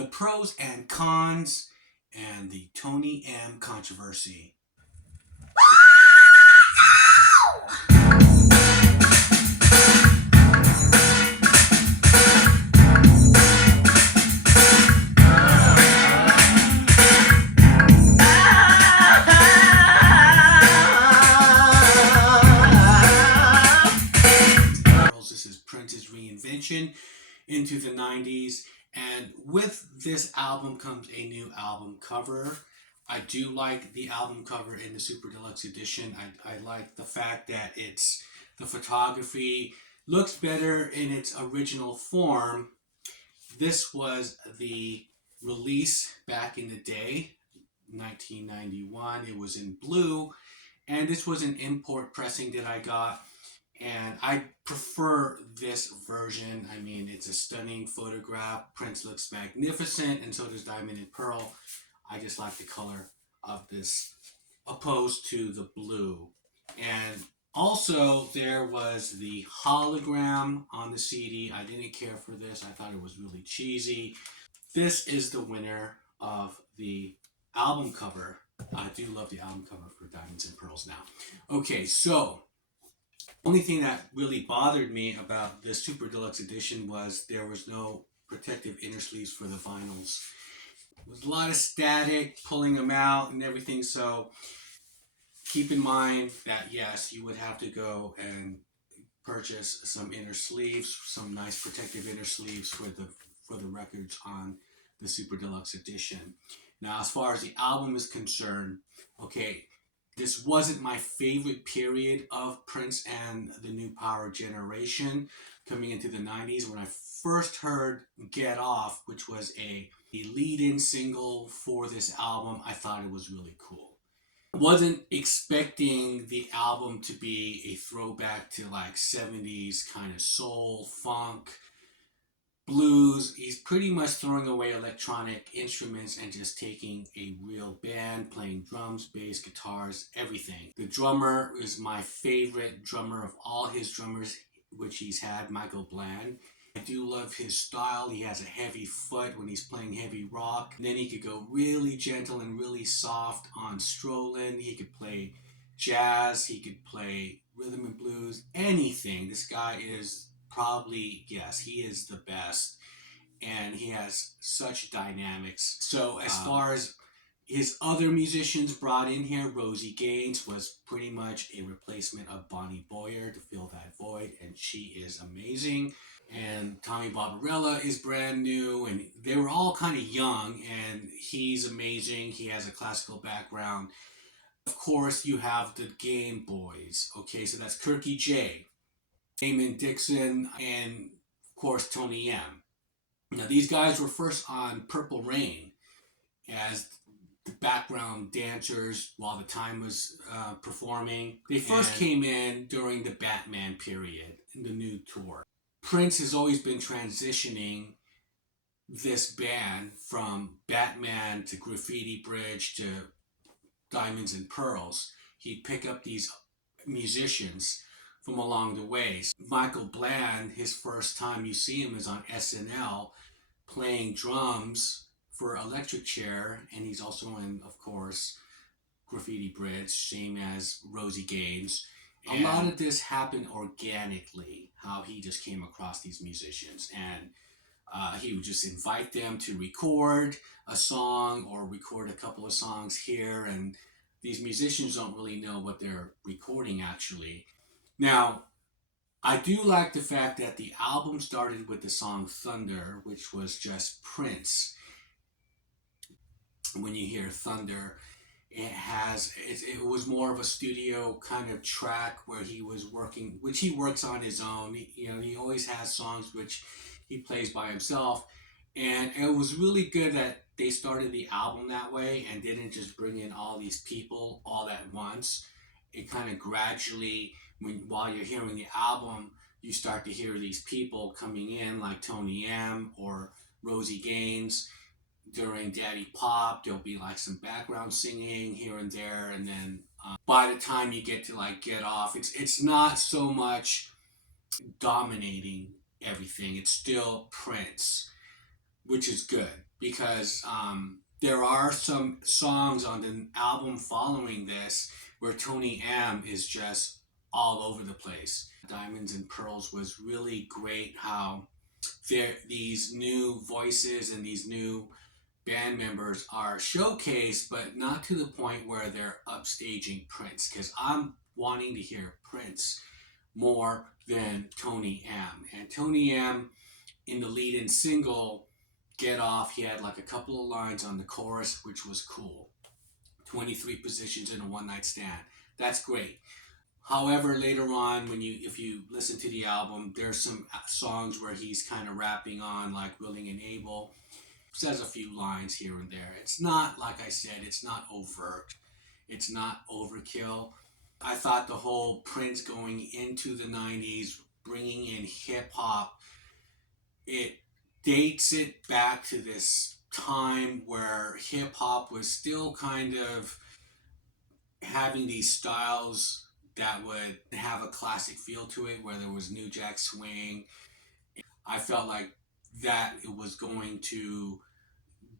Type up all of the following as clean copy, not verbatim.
the pros and cons, and the Tony M controversy. This is Prince's reinvention into the 90s, and with this album comes a new album cover. I do like the album cover in the Super Deluxe Edition. I like the fact that the photography looks better in its original form. This was the release back in the day, 1991. It was in blue, and this was an import pressing that I got. And I prefer this version. I mean, it's a stunning photograph. Prince looks magnificent, and so does Diamond and Pearl. I just like the color of this opposed to the blue. And also, there was the hologram on the CD. I didn't care for this. I thought it was really cheesy. This is the winner of the album cover. I do love the album cover for Diamonds and Pearls now. Okay, so only thing that really bothered me about this Super Deluxe Edition was there was no protective inner sleeves for the vinyls. There was a lot of static pulling them out and everything, so keep in mind that yes, you would have to go and purchase some inner sleeves, some nice protective inner sleeves for the records on the Super Deluxe Edition. Now, as far as the album is concerned, okay, this wasn't my favorite period of Prince and the New Power generation coming into the 90s. When I first heard Get Off, which was a lead-in single for this album, I thought it was really cool. I wasn't expecting the album to be a throwback to like 70s kind of soul, funk, blues. He's pretty much throwing away electronic instruments and just taking a real band, playing drums, bass, guitars, everything. The drummer is my favorite drummer of all his drummers, which he's had, Michael Bland. I do love his style. He has a heavy foot when he's playing heavy rock. And then he could go really gentle and really soft on Strollin'. He could play jazz. He could play rhythm and blues, anything. This guy is probably, yes, he is the best, and he has such dynamics. So as far as his other musicians brought in here, Rosie Gaines was pretty much a replacement of Bonnie Boyer to fill that void, and she is amazing. And Tommy Barbarella is brand new, and they were all kind of young, and he's amazing. He has a classical background. Of course, you have the Game Boys. Okay, so that's Kirky J, Damon Dixon, and of course Tony M. Now these guys were first on Purple Rain as the background dancers while the Time was performing. They first came in during the Batman period in the new tour. Prince has always been transitioning this band from Batman to Graffiti Bridge to Diamonds and Pearls. He'd pick up these musicians from along the way. Michael Bland, his first time you see him is on SNL playing drums for Electric Chair, and he's also in, of course, Graffiti Bridge, same as Rosie Gaines. And a lot of this happened organically, how he just came across these musicians, and he would just invite them to record a song or record a couple of songs here, and these musicians don't really know what they're recording actually. Now, I do like the fact that the album started with the song Thunder, which was just Prince. When you hear Thunder, it was more of a studio kind of track where he was working, which he works on his own. He always has songs which he plays by himself. And it was really good that they started the album that way and didn't just bring in all these people all at once. It kind of gradually, while you're hearing the album, you start to hear these people coming in like Tony M or Rosie Gaines. During Daddy Pop, there'll be like some background singing here and there, and then by the time you get to like Get Off, it's not so much dominating everything. It's still Prince, which is good. because there are some songs on the album following this where Tony M is just all over the place. Diamonds and Pearls was really great. How there these new voices and these new band members are showcased, but not to the point where they're upstaging Prince. Because I'm wanting to hear Prince more than Tony M. And Tony M in the lead-in single Get Off, he had like a couple of lines on the chorus, which was cool. 23 positions in a one night stand. That's great. However, later on, if you listen to the album, there's some songs where he's kind of rapping on like Willing and Able. Says a few lines here and there. It's not, like I said, it's not overt. It's not overkill. I thought the whole Prince going into the 90s, bringing in hip hop, it dates it back to this time where hip hop was still kind of having these styles that would have a classic feel to it, where there was New Jack Swing. I felt like that it was going to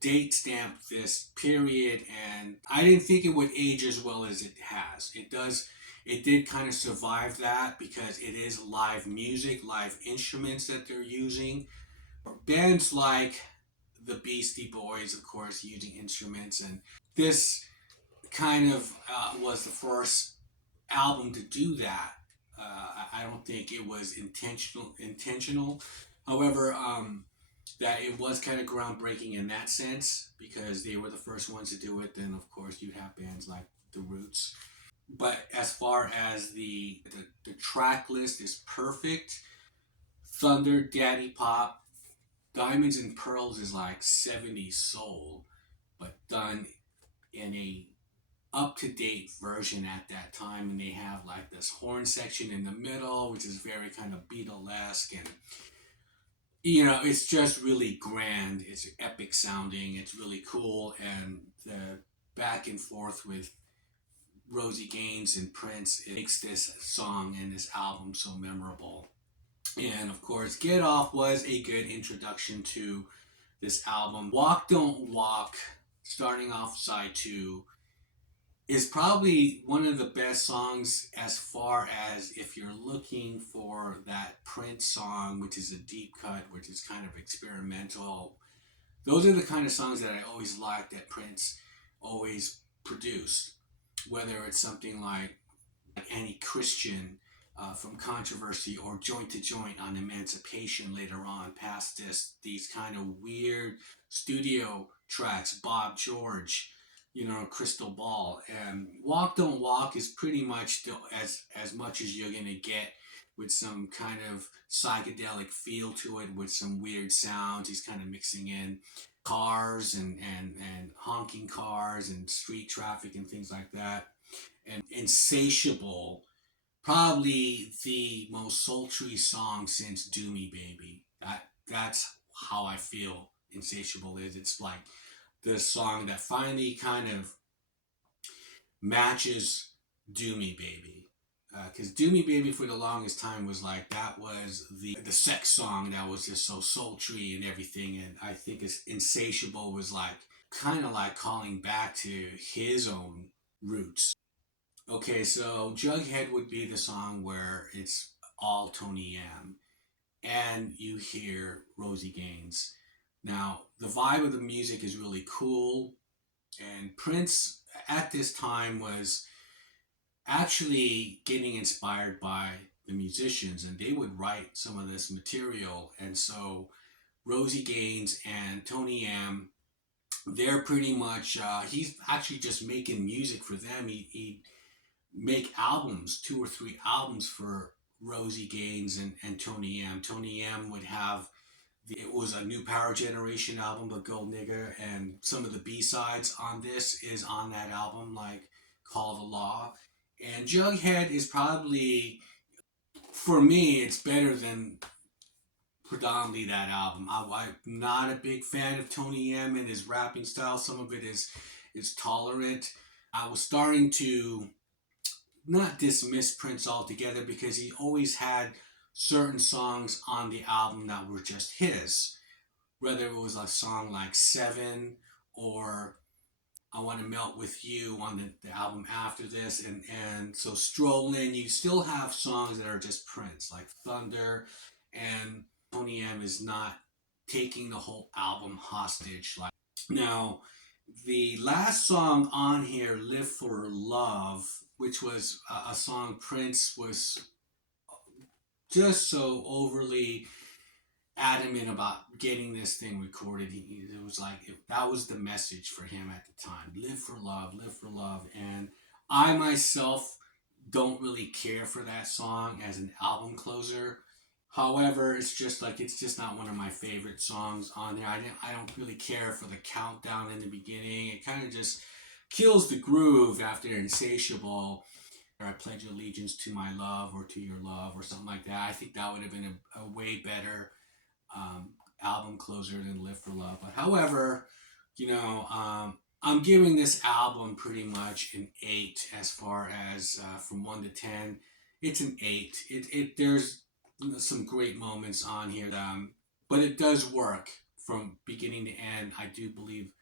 date stamp this period, and I didn't think it would age as well as it has. It did kind of survive that because it is live music, live instruments that they're using. Bands like the Beastie Boys, of course, using instruments, and this kind of was the first album to do that. I don't think it was intentional. However, that it was kind of groundbreaking in that sense because they were the first ones to do it. Then, of course, you'd have bands like The Roots. But as far as the track list is perfect. Thunder, Daddy Pop, Diamonds and Pearls is like 70s soul, but done in a up-to-date version at that time. And they have like this horn section in the middle, which is very kind of Beatlesque, and it's just really grand. It's epic sounding. It's really cool, and the back and forth with Rosie Gaines and Prince, it makes this song and this album so memorable. And of course, Get Off was a good introduction to this album. Walk Don't Walk, starting off side 2, is probably one of the best songs as far as if you're looking for that Prince song, which is a deep cut, which is kind of experimental. Those are the kind of songs that I always liked that Prince always produced. Whether it's something like Annie Christian from Controversy, or Joint to Joint on Emancipation later on, past these kind of weird studio tracks, Bob George, Crystal Ball. And Walk Don't Walk is pretty much still as much as you're gonna get, with some kind of psychedelic feel to it, with some weird sounds. He's kind of mixing in cars and honking cars and street traffic and things like that. And Insatiable, probably the most sultry song since Do Me Baby. That's how I feel Insatiable is. It's like the song that finally kind of matches Do Me Baby. Because Do Me Baby for the longest time was like, that was the sex song that was just so sultry and everything. And I think Insatiable was like kind of like calling back to his own roots. Okay, so Jughead would be the song where it's all Tony M, and you hear Rosie Gaines. Now, the vibe of the music is really cool, and Prince at this time was actually getting inspired by the musicians, and they would write some of this material. And so Rosie Gaines and Tony M, they're pretty much, he's actually just making music for them. He'd make albums, 2 or 3 albums for Rosie Gaines and Tony M. Tony M would have, it was a New Power Generation album, but Gold Nigger, and some of the B-sides on this is on that album, like Call the Law. And Jughead is probably, for me, it's better than predominantly that album. I'm not a big fan of Tony M and his rapping style. Some of it is tolerant. I was starting to not dismiss Prince altogether, because he always had certain songs on the album that were just his. whether it was a song like Seven or I Want to Melt with You on the album after this. And so Strolling, you still have songs that are just Prince, like Thunder, and Tony M is not taking the whole album hostage. Like now, the last song on here, Live for Love, which was a song Prince was just so overly adamant about getting this thing recorded. It was like that was the message for him at the time. Live for love, live for love. And I myself don't really care for that song as an album closer. However, it's just not one of my favorite songs on there. I don't really care for the countdown in the beginning. It kind of just kills the groove after Insatiable. Or I pledge allegiance to my love or to your love or something like that. I think that would have been a way better album closer than Live for Love. But however, I'm giving this album pretty much an 8 as far as from 1 to 10. It's an 8. There's some great moments on here, but it does work from beginning to end. I do believe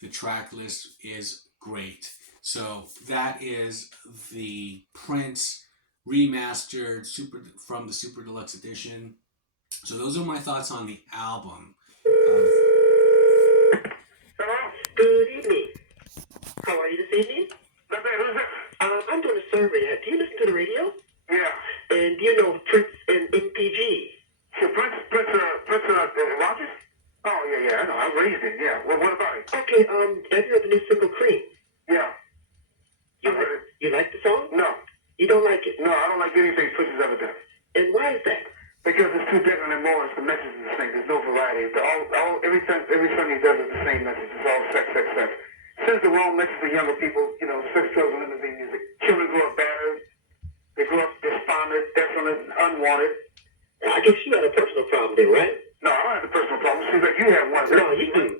the track list is great. So that is the Prince remastered from the Super Deluxe Edition. So those are my thoughts on the album. Good evening. How are you this evening? I'm doing a survey. Do you listen to the radio? Yeah. And do you know Prince and MPG? Prince Rogers? Oh, yeah, I know. I raised him, yeah. Well, what about it? Okay, have you heard the new single Cream? Yeah. You like the song? No. You don't like it? No, I don't like anything Prince has ever done. And why is that? Because it's too different and more. It's the message is the same. There's no variety. Every song he does is the same message. It's all sex, sex, sex. Sends the wrong message to younger people. Sex, drugs, and limousine music. Children grow up battered. They grow up despondent, desolate, unwanted. I guess you had a personal problem there, right? No, I don't have a personal problem. Seems like you have one. No, you do.